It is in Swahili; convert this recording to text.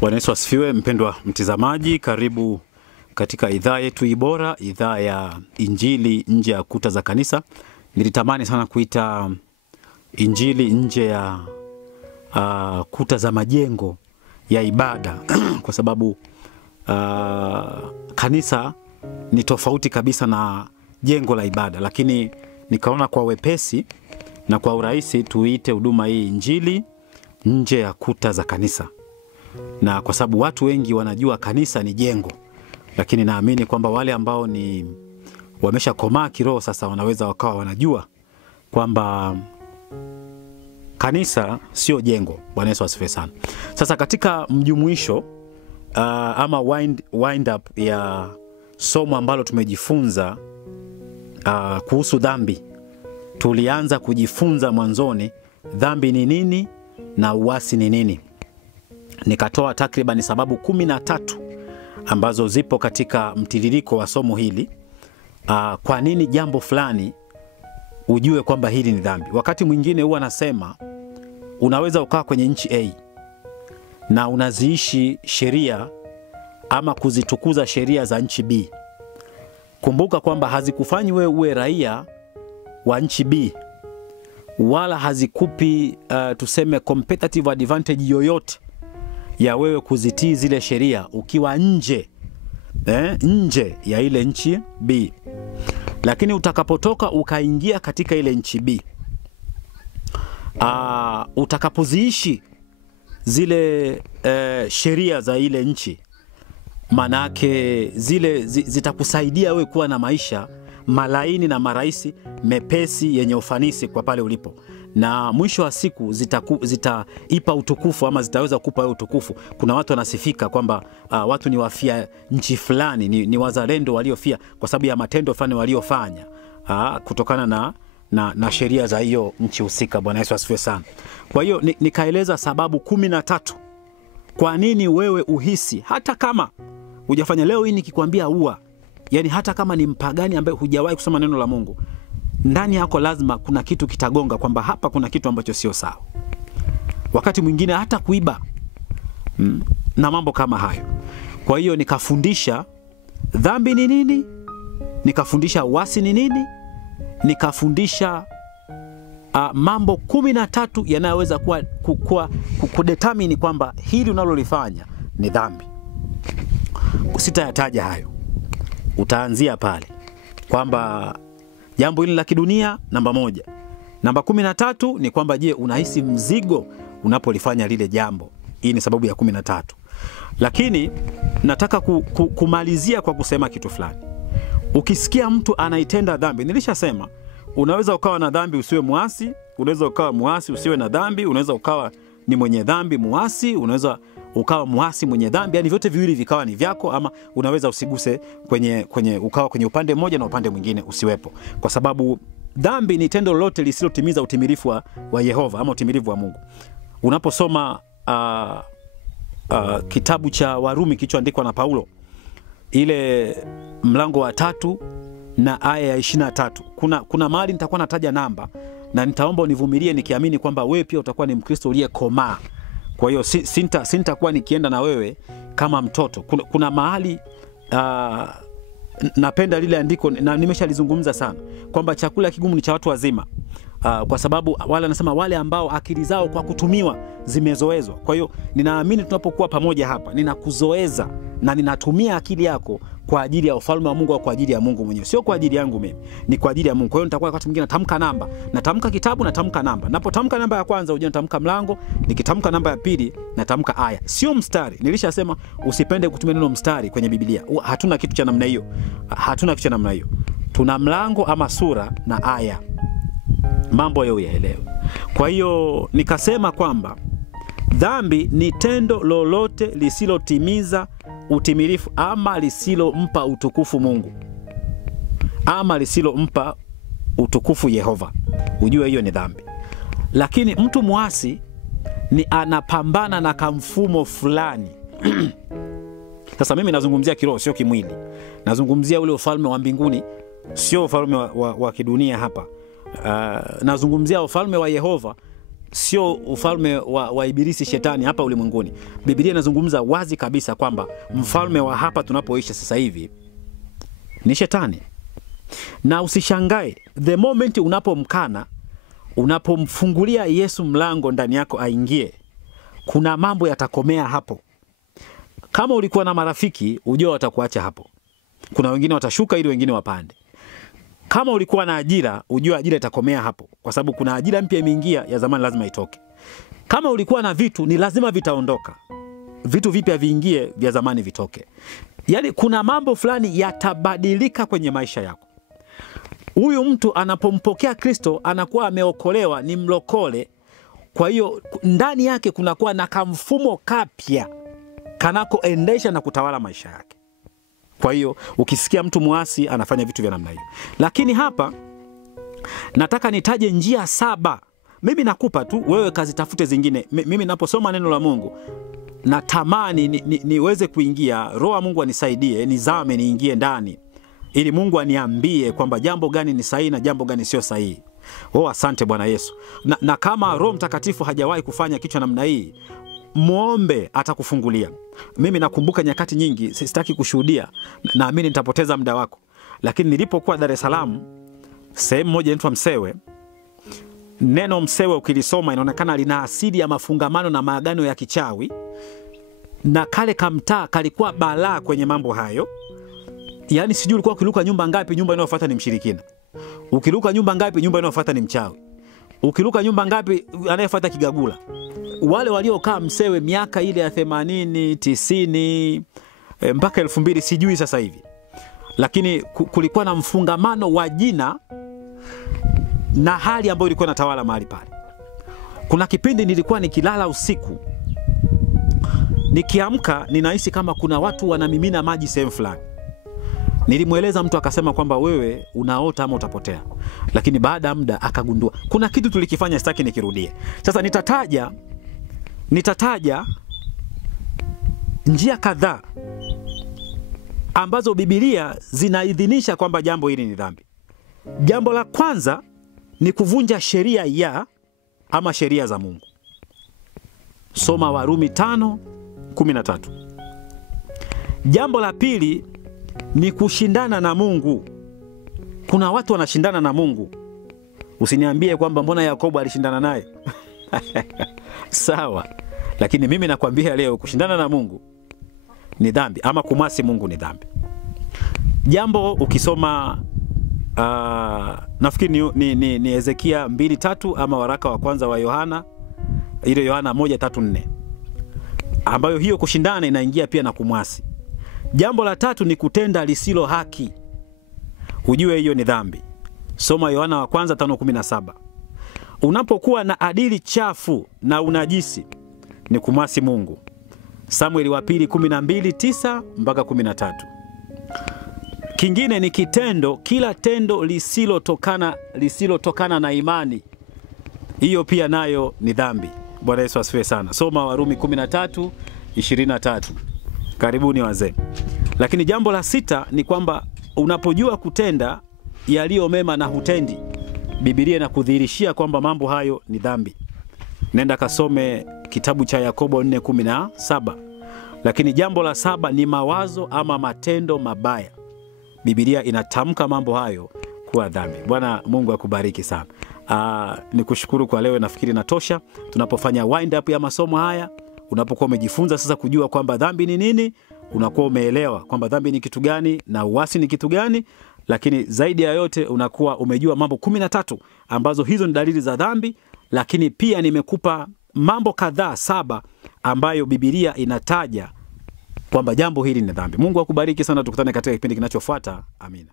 Bwana Yesu asifiwe. Mpendwa mtazamaji, karibu katika idhaa yetu ibora, idhaa ya Injili nje ya kuta za kanisa. Nilitamani sana kuita Injili nje ya kuta za majengo ya ibada kwa sababu kanisa ni tofauti kabisa na jengo la ibada, lakini nikaona kwa wepesi na kwa urahisi tuite huduma hii Injili nje ya kuta za kanisa. Na kwa sababu watu wengi wanajua kanisa ni jengo, lakini naamini kwamba wale ambao ni wameshakomaa kiroho sasa wanaweza wakawa wanajua kwamba kanisa sio jengo. Bwana Yesu asifiwe sana. Sasa katika mjumuisho ama wind up ya somo ambalo tumejifunza kuhusu dhambi, tulianza kujifunza mwanzoni dhambi ni nini na uasi ni nini. Nikatoa takriban sababu 13 ambazo zipo katika mtiririko wa somo hili. Kwa nini jambo fulani ujue kwamba hili ni dhambi. Wakati mwingine huwa nasema unaweza ukaa kwenye nchi A na unaziishi sheria ama kuzitukuza sheria za nchi B. Kumbuka kwamba hazikufanyi wewe uwe raia wa nchi B, wala hazikupi tuseme competitive advantage yoyote ya wewe kuzitii zile sheria ukiwa nje ya ile nchi B. Lakini utakapotoka ukaingia katika ile nchi B, utakapoziishi zile sheria za ile nchi, manake zile zitakusaidia wewe kuwa na maisha malaini na marahisi, mepesi, yenye ufanisi kwa pale ulipo. Na mwisho wa siku zitaipa utukufu ama zitaweza kukupa wewe utukufu. Kuna watu wanasifika kwamba watu ni wafia nchi fulani, ni wazalendo waliofia kwa sababu ya matendo fulani waliofanya kutokana na sheria za hiyo nchi husika. Bwana Yesu asifiwe sana. Kwa hiyo nikaeleza sababu 13 kwa nini wewe uhisi hata kama hujafanya. Leo hii nikikwambia yani hata kama ni mpagani ambaye hujawahi kusoma neno la Mungu, ndani yako lazima kuna kitu kitagonga kwamba hapa kuna kitu ambacho sio sawa. Wakati mwingine hata kuiba na mambo kama hayo. Kwa hiyo nikafundisha dhambi ni nini, nikafundisha uasi ni nini, nikafundisha mambo 13 yanayoweza kudetermine kwamba hili unalolifanya ni dhambi. Sitayataja hayo. Utaanzia pale kwamba jambo hili la kidunia namba 1. Namba 13 ni kwamba je, unahisi mzigo unapolifanya lile jambo. Hii ni sababu ya 13. Lakini nataka kumalizia kwa kusema kitu fulani. Ukisikia mtu anaitenda dhambi, nilishasema unaweza ukawa na dhambi usiwe muasi, unaweza ukawa muasi usiwe na dhambi, unaweza ukawa ni mwenye dhambi muasi, unaweza ukawa muasi mwenye dhambi, yani vyote viwili vikawa ni vyako, ama unaweza usiguse ukawa kwenye upande mmoja na upande mwingine usiwepo. Kwa sababu dhambi ni tendo lolote lisilotimiza utimilifu wa Yehova ama utimilifu wa Mungu. Unaposoma kitabu cha Warumi kilichoandikwa na Paulo, ile mlango wa 3 na aya ya 23, kuna mahali nitakuwa nataja namba na nitaomba univumilie nikiamini kwamba wewe pia utakuwa ni Mkristo uliyekomaa. Kwa hiyo sintakuwa nikienda na wewe kama mtoto. Kuna mahali napenda lile andiko na nimeshalizungumza sana kwamba chakula kigumu ni cha watu wazima. Kwa sababu wale anasema wale ambao akili zao kwa kutumiwa zimezoezwa. Kwa hiyo ninaamini tunapokuwa pamoja hapa ninakuzoeza na ninatumia akili yako kwa ajili ya ufalme wa Mungu au kwa ajili ya Mungu mwenyewe. Sio kwa ajili yangu mimi, ni kwa ajili ya Mungu. Kwa hiyo nitakuwa wakati mwingine natamka namba, natamka kitabu, natamka namba. Ninapotamka namba ya kwanza uje natamka mlango, nikitamka namba ya pili natamka aya. Sio mstari. Nilishasema usipende kutumia neno mstari kwenye Biblia. Hatuna kitu cha namna hiyo. Hatuna kitu cha namna hiyo. Tuna mlango ama sura na aya. Mambo yao yaelewe. Kwa hiyo nikasema kwamba dhambi ni tendo lolote lisilotimiza utimilifu ama lisilompa utukufu Mungu ama lisilompa utukufu Yehova. Ujue hiyo ni dhambi. Lakini mtu muasi ni anapambana na kamfumo fulani. Sasa mimi nazungumzia kiroho, sio kimwili. Nazungumzia ule ufalme wa mbinguni, sio ufalme wa kidunia hapa. Nazungumzia ufalme wa Yehova sio ufalme wa ibilisi shetani hapa ulimwenguni. Biblia inazungumza wazi kabisa kwamba mfalme wa hapa tunapoishi sasa hivi ni shetani. Na usishangae the moment unapomkana, unapomfungulia Yesu mlango ndani yako aingie, kuna mambo yatakomea hapo. Kama ulikuwa na marafiki, ujue watakuacha hapo. Kuna wengine watashuka ili wengine wapande. Kama ulikuwa na ajira, ujue ajira itakomea hapo, kwa sababu kuna ajira mpya imeingia, ya zamani lazima itoke. Kama ulikuwa na vitu, ni lazima vitaondoka. Vitu vipya viingie, vya zamani vitoke. Yaani kuna mambo fulani yatabadilika kwenye maisha yako. Huyu mtu anapompokea Kristo anakuwa ameokolewa, ni mlokole. Kwa hiyo ndani yake kunakuwa na kamfumo kapya kanakoendesha na kutawala maisha yake. Kwa hiyo ukisikia mtu muasi anafanya vitu vya namna hiyo. Lakini hapa nataka nitaje njia 7. Mimi nakupa tu, wewe kazitafute zingine. Mimi ninaposoma neno la Mungu natamani niweze kuingia, Roho wa Mungu anisaidie, nizame niingie ndani, ili Mungu aniambie kwamba jambo gani ni sahihi na jambo gani sio sahihi. Asante Bwana Yesu. Na kama Roho Mtakatifu hajawahi kufanya kitu namna hii, muombe, atakufungulia. Mimi nakumbuka nyakati nyingi, sitaki kushuhudia, naamini nitapoteza muda wako, lakini nilipokuwa Dar es Salaam, sehemu moja inaitwa Msewe. Neno Msewe ukilisoma inaonekana lina asili ya mafungamano na maagano ya kichawi, na kale kamtaa kalikuwa balaa kwenye mambo hayo. Yaani sijui ulikuwa ukiruka nyumba ngapi, nyumba inayofuata ni mshirikina. Ukiruka nyumba ngapi, nyumba inayofuata ni mchawi. Ukiruka nyumba ngapi, anayefuata kigagula. Wale waliokaa Msewe miaka ile ya 80, 90 mpaka 2000 sijui sasa hivi, lakini kulikuwa na mfungamano wa jina na hali ambayo ilikuwa inatawala mahali pale. Kuna kipindi nilikuwa nikilala usiku, nikiamka ninahisi kama kuna watu wanamimina maji sehemu fulani. Nilimweleza mtu, akasema kwamba wewe unaota ama utapotea. Lakini baada ya muda akagundua kuna kitu tulikifanya, sitaki nikirudie. Sasa nitataja njia kadhaa ambazo Biblia zinaidhinisha kwamba jambo hili ni dhambi. Jambo la kwanza ni kuvunja sheria ama sheria za Mungu. Soma Warumi 5:13. Jambo la pili ni kushindana na Mungu. Kuna watu wanashindana na Mungu. Usiniambie kwamba mbona Yakobo alishindana naye. Sawa. Lakini mimi nakwambia leo kushindana na Mungu ni dhambi, ama kumasi Mungu ni dhambi. Jambo ukisoma nafikiri ni Ezekia 2:3 ama waraka wa kwanza wa Yohana, ile Yohana 1:3-4, ambayo hiyo kushindana inaingia pia na kumwasi. Jambo la tatu ni kutenda lisilo haki. Ujue hiyo ni dhambi. Soma Yohana wa kwanza 5:17. Unapokuwa na adili chafu na unajisi ni kumwasi Mungu. Samueli wa pili 12:9 mpaka 13. Kingine ni kitendo, kila tendo lisilotokana na imani. Hiyo pia nayo ni dhambi. Bwana Yesu asifiwe sana. Soma Warumi 13:23. Karibuni wazee. Lakini jambo la 6 ni kwamba unapojua kutenda yaliyo mema na hutendi, Biblia inakudhihirishia kwamba mambo hayo ni dhambi. Nenda kasome kitabu cha Yakobo 4:17. Lakini jambo la 7 ni mawazo ama matendo mabaya. Biblia inatamka mambo hayo kuwa dhambi. Bwana Mungu akubariki sana. Nikushukuru kwa leo, nafikiri natosha. Tunapofanya wind up ya masomo haya, unapokuwa umejifunza sasa kujua kwamba dhambi ni nini, unakuwa umeelewa kwamba dhambi ni kitu gani na uasi ni kitu gani, lakini zaidi ya yote unakuwa umejua mambo 13 ambazo hizo ni dalili za dhambi. Lakini pia nimekupa mambo kadhaa 7 ambayo Biblia inataja kwamba jambo hili ni dhambi. Mungu akubariki sana, tukutane katika kipindi kinachofuata. Amina.